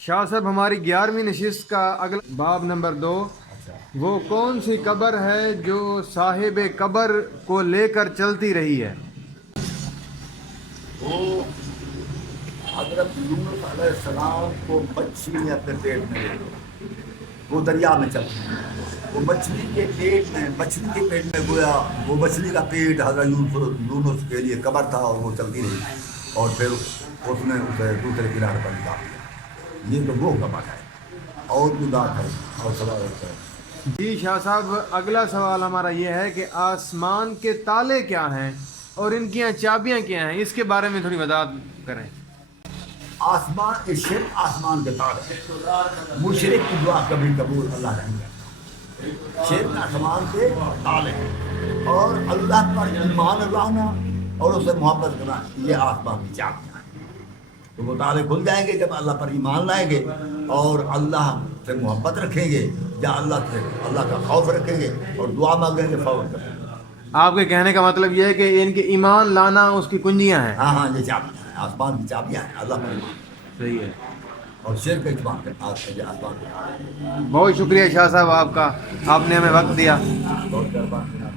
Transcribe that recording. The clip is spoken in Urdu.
شاہ صاحب ہماری 11ویں نشست کا اگلا باب نمبر 2، وہ کون سی قبر ہے جو صاحب قبر کو لے کر چلتی رہی ہے؟ وہ حضرت یونس علیہ السلام کو مچھلی اپنے پیٹ میں لے گئی، وہ دریا میں چل گئی، وہ مچھلی کے پیٹ میں گویا وہ مچھلی کا پیٹ حضرت یونس کے لیے قبر تھا، اور وہ چلتی رہی اور پھر اس نے اسے دوسرے کنارے پر نکال دیا۔ یہ تو وہ قبر ہے، اور بھی بات ہے اور سوال ہوتا ہے۔ جی شاہ صاحب، اگلا سوال ہمارا یہ ہے کہ آسمان کے تالے کیا ہیں اور ان کی چابیاں کیا ہیں، اس کے بارے میں تھوڑی وضاحت کریں۔ آسمان شرک آسمان کے تالے، مشرک کی دعا کبھی قبول اللہ نہیں کرتا۔ شرک آسمان کے تالے ہیں، اور اللہ پر ایمان لانا اور اسے محبت کرنا یہ آسمان کی چابیاں ہیں۔ تو وہ تالے کھل جائیں گے جب اللہ پر ایمان لائیں گے اور اللہ سے محبت رکھیں گے، یا اللہ کا خوف رکھیں گے اور دعا مانگیں گے فوراً کریں گے۔ آپ کے کہنے کا مطلب یہ ہے کہ ان کے ایمان لانا اس کی کنجیاں ہیں۔ ہاں یہ چابیاں ہیں، آسمان کی چابیاں ہیں، اللہ پر ایمان صحیح ہے۔ اور شرک کا ایمان کرنا آسمان کے تالے۔ بہت شکریہ شاہ صاحب آپ کا، آپ نے ہمیں وقت دیا۔ بہت مہربانی۔